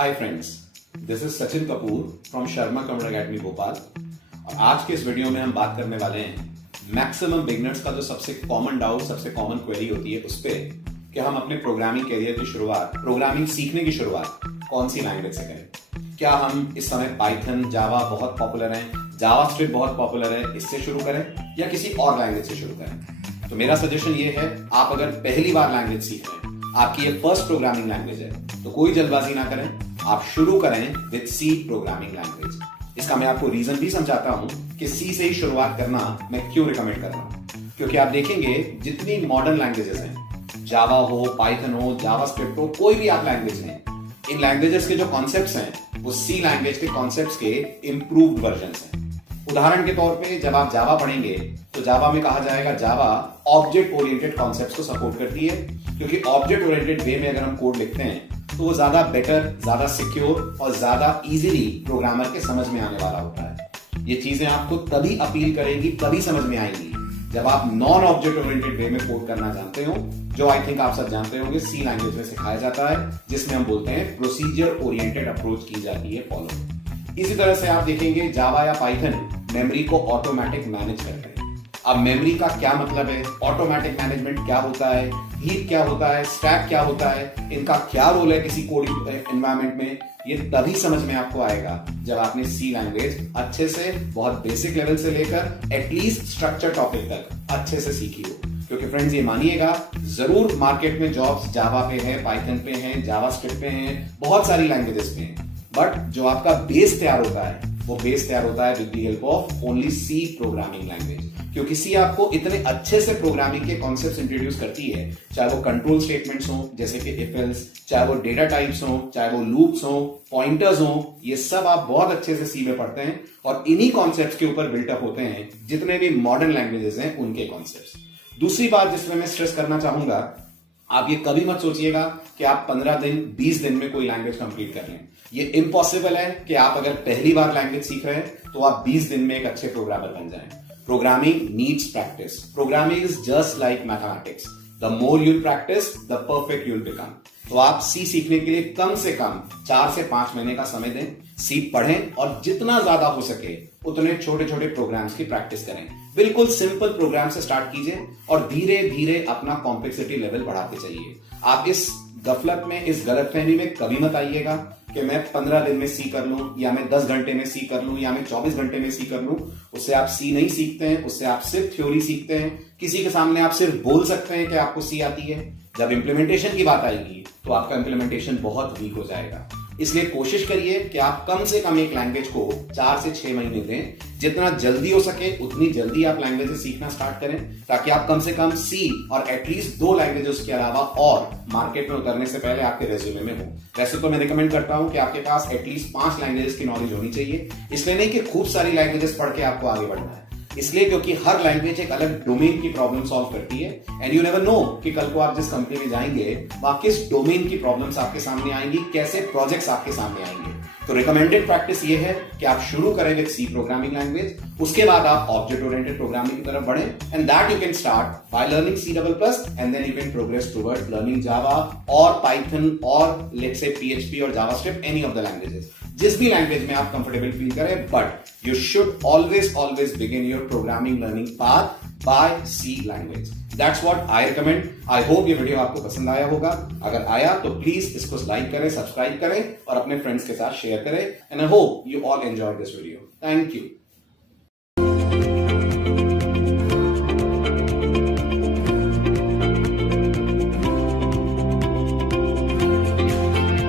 Hi friends, this is Sachin Kapoor from Sharma computer academy Bhopal. और आज के इस वीडियो में हम बात करने वाले हैं मैक्सिमम बिगनर्स का जो सबसे कॉमन डाउट, सबसे कॉमन क्वेरी होती है उस पे कि हम अपने प्रोग्रामिंग करियर की शुरुआत, प्रोग्रामिंग सीखने की शुरुआत कौन सी लैंग्वेज से करें। क्या हम इस समय पाइथन, जावा बहुत पॉपुलर है, जावास्क्रिप्ट बहुत पॉपुलर है, इससे शुरू करें या किसी और लैंग्वेज से शुरू करें। तो मेरा सजेशन ये है, आप अगर पहली बार लैंग्वेज सीख रहे हैं, आपकी ये फर्स्ट प्रोग्रामिंग लैंग्वेज है, तो कोई जल्दबाजी ना करें, आप शुरू करें विद सी प्रोग्रामिंग लैंग्वेज। इसका मैं आपको रीजन भी समझाता हूं कि सी से ही शुरुआत करना मैं क्यों रिकमेंड कर रहा हूं। क्योंकि आप देखेंगे जितनी मॉडर्न लैंग्वेजेस हैं, जावा हो, पाइथन हो, जावास्क्रिप्ट हो, कोई भी आप लैंग्वेज लें, इन लैंग्वेजेस के जो कॉन्सेप्ट्स हैं वो सी लैंग्वेज के कॉन्सेप्ट्स के इंप्रूव्ड वर्जन्स हैं। उदाहरण के तौर पे जब आप जावा पढ़ेंगे तो जावा में कहा जाएगा जावा ऑब्जेक्ट ओरिएंटेड कॉन्सेप्ट्स को सपोर्ट करती है, क्योंकि ऑब्जेक्ट ओरिएंटेड वे में अगर हम कोड लिखते हैं तो वो ज्यादा बेटर, ज्यादा सिक्योर और ज्यादा इजीली प्रोग्रामर के समझ में आने वाला होता है। ये चीजें आपको तभी अपील करेगी, तभी समझ में आएंगी जब आप नॉन ऑब्जेक्ट ओरिएंटेड वे में कोड करना जानते हो, जो आई थिंक आप सब जानते होंगे सी लैंग्वेज में सिखाया जाता है, जिसमें हम बोलते हैं प्रोसीजर ओरिएंटेड अप्रोच की जाती है फॉलो। इसी तरह से आप देखेंगे जावा या पाइथन मेमोरी को ऑटोमेटिक मैनेज करते हैं। अब मेमोरी का क्या मतलब है, ऑटोमेटिक मैनेजमेंट क्या होता है, हीप क्या होता है, स्टैक क्या होता है, इनका क्या रोल है किसी कोडिंग एनवायरनमेंट में, ये तभी समझ में आपको आएगा जब आपने सी लैंग्वेज अच्छे से, बहुत बेसिक लेवल से लेकर एटलीस्ट स्ट्रक्चर टॉपिक तक अच्छे से सीखी हो। क्योंकि फ्रेंड्स ये मानिएगा, जरूर मार्केट में जॉब्स जावा पे है, पाइथन पे है, जावास्क्रिप्ट पे हैं, बहुत सारी लैंग्वेजेस पे हैं, बट जो आपका बेस तैयार होता है वो बेस तैयार होता है with the help of only C programming language. क्योंकि सी आपको इतने अच्छे से प्रोग्रामिंग के कॉन्सेप्ट्स इंट्रोड्यूस करती है, चाहे वो कंट्रोल स्टेटमेंट्स हो जैसे कि इफ एल्स, चाहे वो डेटा टाइप्स हो, चाहे वो लूप्स हो, पॉइंटर्स हो, ये सब आप बहुत अच्छे से सी में पढ़ते हैं और इन्हीं कॉन्सेप्ट्स के ऊपर बिल्टअप होते हैं जितने भी मॉडर्न लैंग्वेजेस हैं उनके कॉन्सेप्ट्स। दूसरी बात जिसमें मैं स्ट्रेस करना चाहूंगा, आप ये कभी मत सोचिएगा कि आप 15 दिन 20 दिन में कोई लैंग्वेज कंप्लीट कर लें। ये इम्पॉसिबल है कि आप अगर पहली बार लैंग्वेज सीख रहे हैं तो आप 20 दिन में एक अच्छे प्रोग्रामर बन जाएं। Programming needs practice. Programming is just like mathematics, the more you'll practice the perfect you'll become. तो आप सी सीखने के लिए कम से कम 4 से 5 महीने का समय दें, सी पढ़ें और जितना ज्यादा हो सके उतने छोटे छोटे प्रोग्राम्स की प्रैक्टिस करें। बिल्कुल सिंपल प्रोग्राम से स्टार्ट कीजिए और धीरे धीरे अपना कॉम्प्लेक्सिटी लेवल बढ़ाते जाइए। आप इस गफलत में, इस गलतफहमी में कभी मत आइएगा कि मैं 15 दिन में सी कर लूं, या मैं 10 घंटे में सी कर लूं, या मैं 24 घंटे में सी कर लूं। उससे आप सी नहीं सीखते हैं, उससे आप सिर्फ थ्योरी सीखते हैं। किसी के सामने आप सिर्फ बोल सकते हैं कि आपको सी आती है, जब इंप्लीमेंटेशन की बात आएगी तो आपका इंप्लीमेंटेशन बहुत वीक हो जाएगा। इसलिए कोशिश करिए कि आप कम से कम एक लैंग्वेज को 4 से 6 महीने दें। जितना जल्दी हो सके उतनी जल्दी आप लैंग्वेजेस सीखना स्टार्ट करें, ताकि आप कम से कम सी और एटलीस्ट 2 लैंग्वेजेस के अलावा और मार्केट में उतरने से पहले आपके रेज्यूमे में हो। वैसे तो मैं रिकमेंड करता हूं कि आपके पास एटलीस्ट 5 लैंग्वेजेस की नॉलेज होनी चाहिए। इसलिए नहीं कि खूब सारी लैंग्वेजेस पढ़ के आपको आगे बढ़ना है, इसलिए क्योंकि हर लैंग्वेज एक अलग डोमेन की प्रॉब्लम सॉल्व करती है। एंड यू नेवर नो कि कल को आप जिस कंपनी में जाएंगे वहां किस डोमेन की प्रॉब्लम्स आपके सामने आएंगी, कैसे प्रोजेक्ट्स आपके सामने आएंगे। तो रिकमेंडेड प्रैक्टिस ये है कि आप शुरू करें विद सी प्रोग्रामिंग लैंग्वेज, उसके बाद आप ऑब्जेक्ट ओरिएंटेड प्रोग्रामिंग की तरफ बढ़ें, and that you can start by learning C++ and then you can progress towards learning Java और पाइथन और लेट्स से PHP और JavaScript, any of the languages, जिस भी लैंग्वेज में आप कंफर्टेबल फील करें। But you should always begin your programming learning path by C language. That's what I recommend. I hope ये video आपको पसंद आया होगा। अगर आया तो प्लीज इसको लाइक करें, सब्सक्राइब करें और अपने फ्रेंड्स के साथ शेयर करें। And I hope you all enjoy this video. Thank you.